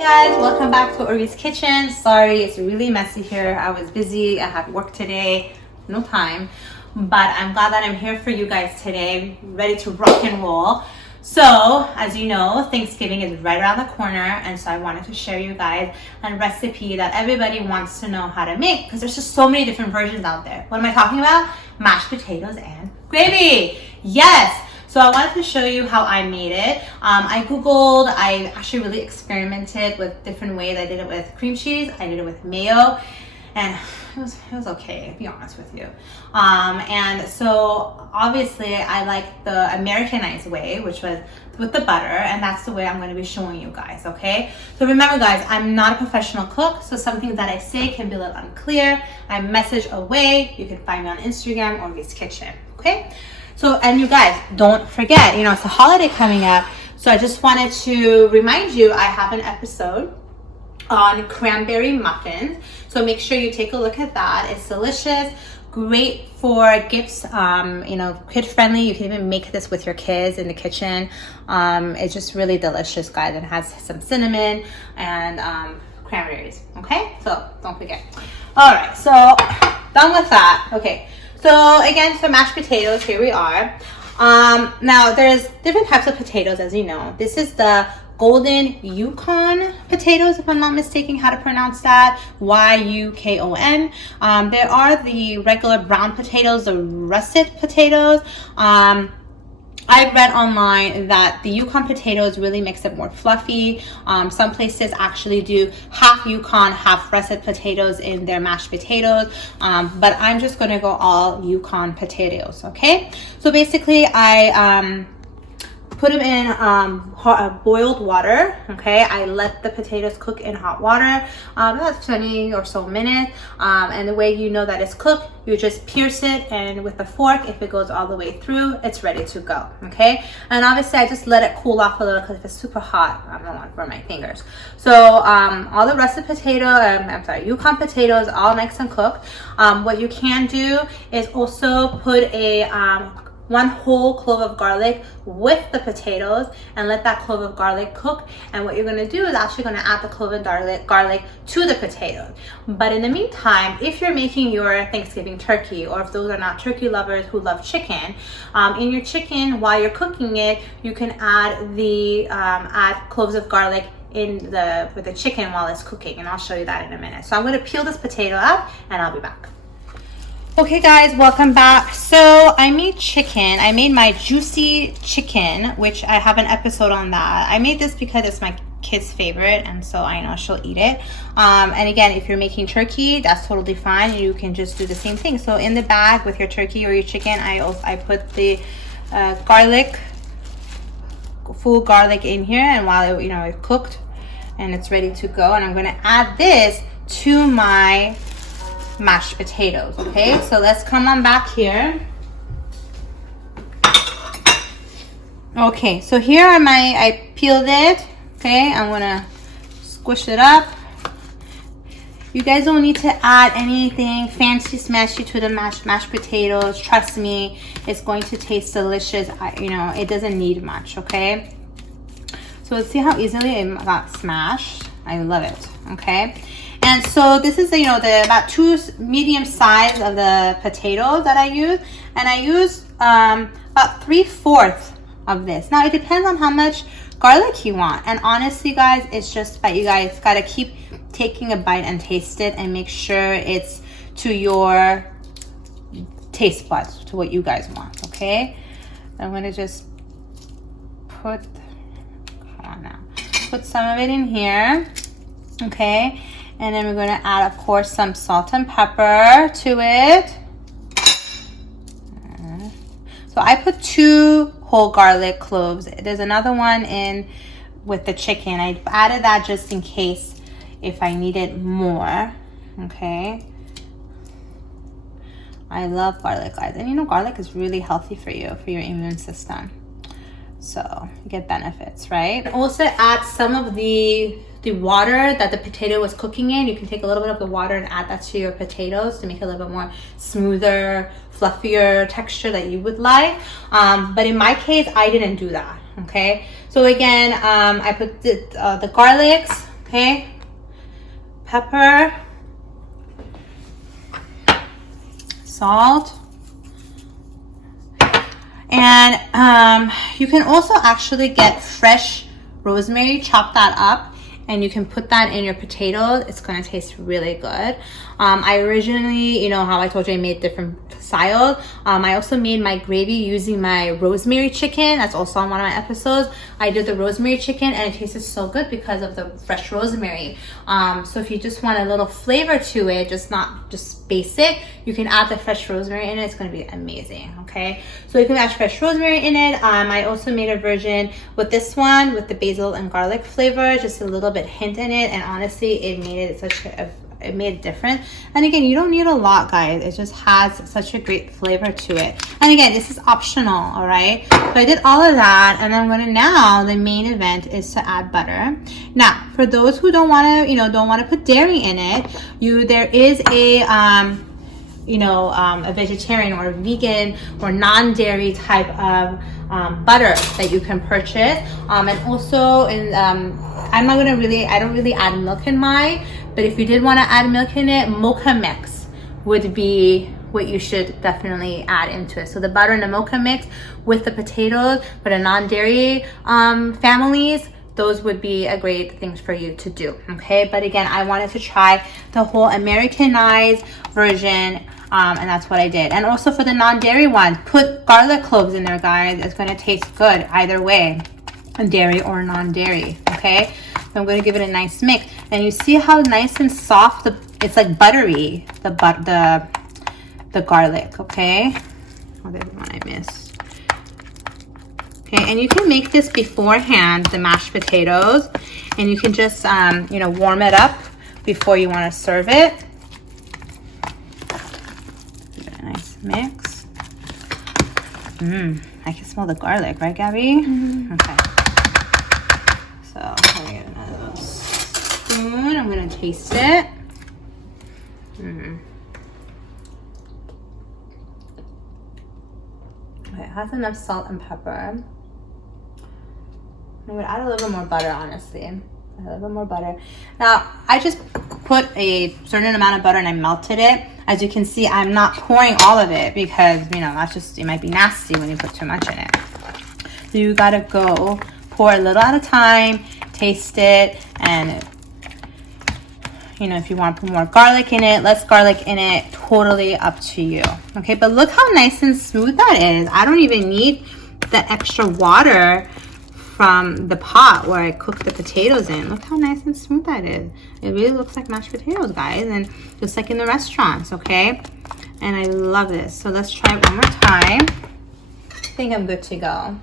Hi guys, welcome back to Ori's Kitchen. Sorry, it's really messy here. I was busy, I had work today, no time. But I'm glad that I'm here for you guys today, ready to rock and roll. So, as you know, Thanksgiving is right around the corner, and so I wanted to share you guys a recipe that everybody wants to know how to make because there's just so many different versions out there. What am I talking about? Mashed potatoes and gravy. Yes! So I wanted to show you how I made it. I Googled, I actually really experimented with different ways. I did it with cream cheese, I did it with mayo, and it was okay, to be honest with you. And so obviously I like the Americanized way, which was with the butter, and that's the way I'm going to be showing you guys, okay? So remember guys, I'm not a professional cook, so some things that I say can be a little unclear. I message away. You can find me on Instagram or Ori's Kitchen, okay? So, and you guys, don't forget, you know, it's a holiday coming up. So I just wanted to remind you, I have an episode on cranberry muffins. So make sure you take a look at that. It's delicious, great for gifts, you know, kid friendly. You can even make this with your kids in the kitchen. It's just really delicious, guys. It has some cinnamon and cranberries, okay? So don't forget. All right, so done with that. Okay. So again, for mashed potatoes, here we are. Now there's different types of potatoes, as you know. This is the golden Yukon potatoes, if I'm not mistaken how to pronounce that, Y-U-K-O-N. There are the regular brown potatoes, the russet potatoes. I read online that the Yukon potatoes really makes it more fluffy. Some places actually do half Yukon, half russet potatoes in their mashed potatoes. But I'm just gonna go all Yukon potatoes, okay? So basically I put them in boiled water, okay? I let the potatoes cook in hot water, about 20 or so minutes. And the way you know that it's cooked, you just pierce it, and with a fork, if it goes all the way through, it's ready to go, okay? And obviously, I just let it cool off a little because if it's super hot, I don't want to burn my fingers. So all the russet Yukon potatoes, all nice and cooked. What you can do is also put a 1 whole clove of garlic with the potatoes and let that clove of garlic cook. And what you're gonna do is actually gonna add the clove of garlic to the potatoes. But in the meantime, if you're making your Thanksgiving turkey, or if those are not turkey lovers who love chicken, in your chicken, while you're cooking it, you can add the add cloves of garlic with the chicken while it's cooking, and I'll show you that in a minute. So I'm gonna peel this potato up and I'll be back. Okay guys, welcome back. So I made chicken. I made my juicy chicken, which I have an episode on that. I made this because it's my kid's favorite, and so I know she'll eat it. And again, if you're making turkey, that's totally fine. You can just do the same thing. So in the bag with your turkey or your chicken, I put the full garlic in here, and while it cooked and it's ready to go, and I'm gonna add this to my mashed potatoes, okay? So let's come on back here. Okay, so here are I peeled it, okay? I'm gonna squish it up. You guys don't need to add anything fancy smashy to the mashed potatoes. Trust me, it's going to taste delicious. It doesn't need much, okay? So let's see how easily it got smashed. I love it, okay? And so this is about 2 medium size of the potatoes that I use, and I use about 3/4 of this. Now it depends on how much garlic you want, and honestly guys, it's just that you guys gotta keep taking a bite and taste it and make sure it's to your taste buds, to what you guys want, okay? I'm gonna just put some of it in here, okay? And then we're going to add, of course, some salt and pepper to it. So I put 2 whole garlic cloves. There's another one in with the chicken. I added that just in case if I needed more. Okay. I love garlic, guys. And garlic is really healthy for you, for your immune system. So you get benefits, right? And also add some of the water that the potato was cooking in. You can take a little bit of the water and add that to your potatoes to make it a little bit more smoother, fluffier texture that you would like. But in my case, I didn't do that, okay? So again, I put the garlics, okay? Pepper, salt, and you can also actually get fresh rosemary, chop that up, and you can put that in your potatoes. It's gonna taste really good. I originally, you know how I told you I made different styles. I also made my gravy using my rosemary chicken. That's also on one of my episodes. I did the rosemary chicken and it tasted so good because of the fresh rosemary. So if you just want a little flavor to it, not just basic, you can add the fresh rosemary in it. It's gonna be amazing, okay? So you can add fresh rosemary in it. I also made a version with this one with the basil and garlic flavor, just a little bit hint in it, and honestly, it made it it made a difference. And again, you don't need a lot, guys. It just has such a great flavor to it. And again, this is optional, all right? So I did all of that, and I'm gonna now, the main event is to add butter. Now, for those who don't wanna, don't wanna put dairy in it, there is a, a vegetarian or vegan or non-dairy type of butter that you can purchase. And also, I don't really add milk in mine, but if you did want to add milk in it, mocha mix would be what you should definitely add into it. So the butter and the mocha mix with the potatoes for the non-dairy families, those would be a great things for you to do, okay? But again, I wanted to try the whole Americanized version, and that's what I did. And also for the non-dairy ones, put garlic cloves in there, guys. It's gonna taste good either way, dairy or non-dairy, okay? So I'm gonna give it a nice mix. And you see how nice and soft, it's like buttery, the garlic, okay? Oh, there's one I missed. Okay, and you can make this beforehand, the mashed potatoes, and you can just, warm it up before you wanna serve it. Give it a nice mix. I can smell the garlic, right, Gabby? Okay. So I'm gonna get another spoon. I'm gonna taste it. Okay, it has enough salt and pepper. I would add a little more butter, honestly. A little bit more butter. Now, I just put a certain amount of butter and I melted it. As you can see, I'm not pouring all of it because, that's just, it might be nasty when you put too much in it. So you gotta go pour a little at a time, taste it, and if you want to put more garlic in it, less garlic in it, totally up to you. Okay, but look how nice and smooth that is. I don't even need the extra water from the pot where I cooked the potatoes in. Look how nice and smooth that is. It really looks like mashed potatoes, guys, and just like in the restaurants, okay? And I love this. So let's try it one more time. I think I'm good to go.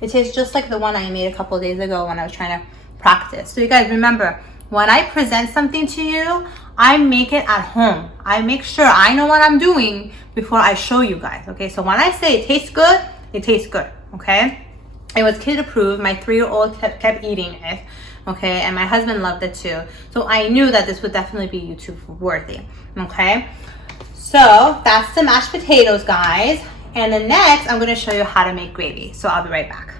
It tastes just like the one I made a couple of days ago when I was trying to practice. So you guys remember, when I present something to you, I make it at home. I make sure I know what I'm doing before I show you guys, okay? So when I say it tastes good, it tastes good, okay? It was kid approved. My 3-year-old kept eating it, okay? And my husband loved it too. So I knew that this would definitely be YouTube worthy, okay? So that's the mashed potatoes, guys. And then next, I'm gonna show you how to make gravy. So I'll be right back.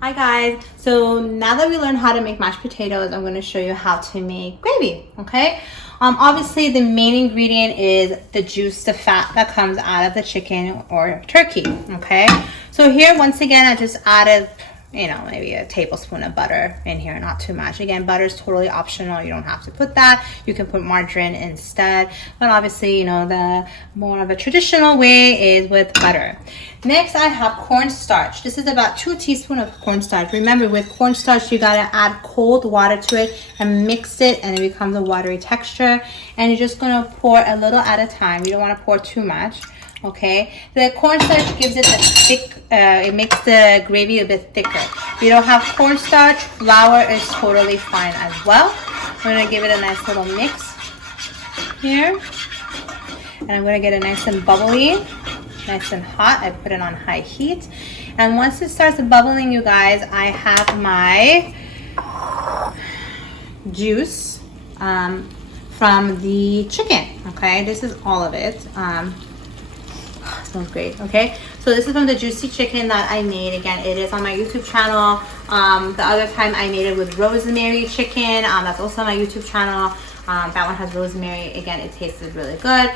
Hi guys, so now that we learned how to make mashed potatoes, I'm gonna show you how to make gravy, okay? Obviously the main ingredient is the juice, the fat that comes out of the chicken or turkey, okay? So here, once again, I just added, maybe a tablespoon of butter in here, not too much. Again, butter is totally optional. You don't have to put that. You can put margarine instead. But obviously, the more of a traditional way is with butter. Next, I have cornstarch. This is about 2 teaspoons of cornstarch. Remember, with cornstarch, you gotta add cold water to it and mix it, and it becomes a watery texture. And you're just gonna pour a little at a time. You don't wanna pour too much. Okay, the cornstarch gives it a thick, it makes the gravy a bit thicker. If you don't have cornstarch, flour is totally fine as well. I'm gonna give it a nice little mix here. And I'm gonna get it nice and bubbly, nice and hot. I put it on high heat. And once it starts bubbling, you guys, I have my juice from the chicken, okay? This is all of it. smells great. Okay, so this is from the juicy chicken that I made. Again, it is on my YouTube channel. The other time I made it with rosemary chicken. That's also on my YouTube channel. That one has rosemary. Again, it tasted really good.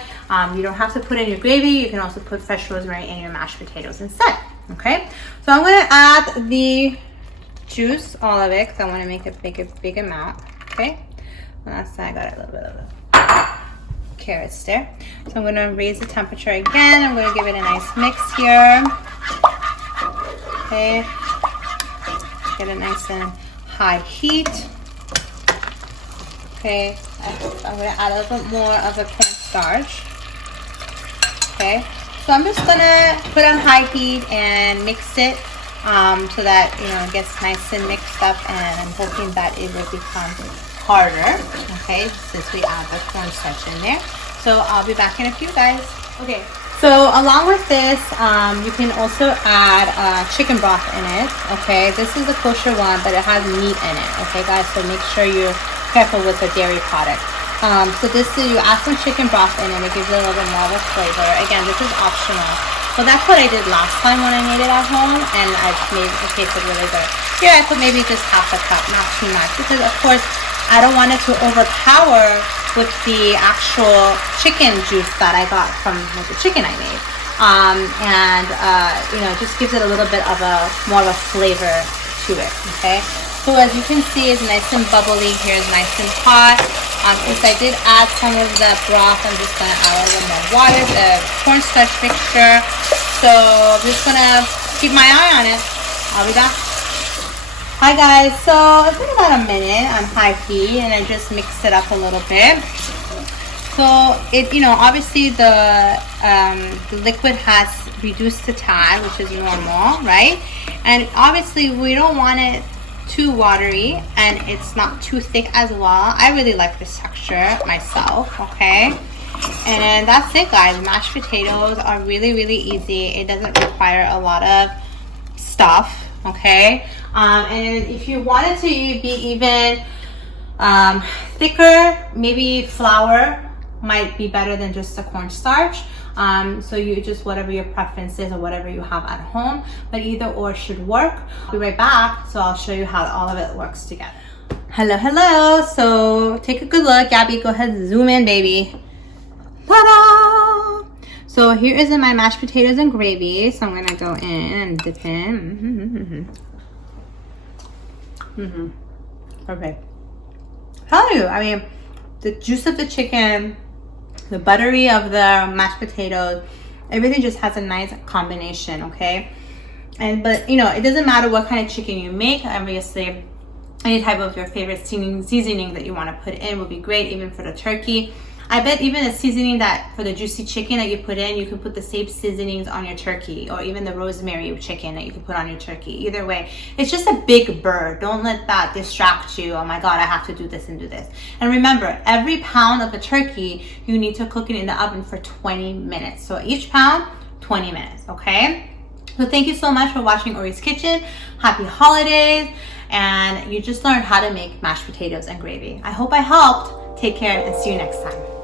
You don't have to put in your gravy. You can also put fresh rosemary in your mashed potatoes instead. Okay, so I'm gonna add the juice, all of it, because I want to make a big amount. Okay, on that side I got a little bit of the carrots there. So I'm gonna raise the temperature again. I'm gonna give it a nice mix here. Okay, get it nice and high heat. Okay, I'm gonna add a little bit more of the cornstarch. Okay, so I'm just gonna put on high heat and mix it so that, you know, it gets nice and mixed up, and I'm hoping that it will become harder, okay, since we add the cornstarch in there. So I'll be back in a few, guys. Okay, so along with this, you can also add chicken broth in it, okay? This is the kosher one, but it has meat in it, okay, guys? So make sure you're careful with the dairy product. So this is, you add some chicken broth in it, it gives it a little bit more of a flavor. Again, this is optional. Well, that's what I did last time when I made it at home, and I made it tasted really good. Here I put maybe just half a cup, not too much, because of course I don't want it to overpower with the actual chicken juice that I got from the chicken I made. You know, it just gives it a little bit of a more of a flavor to it. Okay. So as you can see, it's nice and bubbly here, it's nice and hot. Since I did add some of the broth, I'm just gonna add a little more water, the cornstarch mixture. So I'm just gonna keep my eye on it. I'll be back. Hi guys, so it's been about a minute on high heat, and I just mixed it up a little bit. So it, you know, obviously the liquid has reduced to tad, which is normal, right? And obviously we don't want it too watery, and it's not too thick as well. I really like this texture myself, okay? And that's it, guys. Mashed potatoes are really, really easy. It doesn't require a lot of stuff, okay? And if you want it to be even thicker, maybe flour might be better than just the cornstarch. So you just, whatever your preference is or whatever you have at home, but either or should work. I'll be right back, so I'll show you how all of it works together. Hello, so take a good look. Gabby, go ahead, zoom in, baby. Ta-da! So here is my mashed potatoes and gravy. So I'm gonna go in and dip in. Okay. Tell you, I mean, the juice of the chicken, the buttery of the mashed potatoes, everything just has a nice combination, okay? But you know, it doesn't matter what kind of chicken you make. Obviously, any type of your favorite seasoning that you want to put in would be great, even for the turkey. I bet even the seasoning that for the juicy chicken that you put in, you can put the same seasonings on your turkey, or even the rosemary chicken that you can put on your turkey. Either way, it's just a big bird. Don't let that distract you. Oh my God, I have to do this and do this. And remember, every pound of the turkey, you need to cook it in the oven for 20 minutes. So each pound, 20 minutes, okay? So thank you so much for watching Ori's Kitchen. Happy holidays. And you just learned how to make mashed potatoes and gravy. I hope I helped. Take care and see you next time.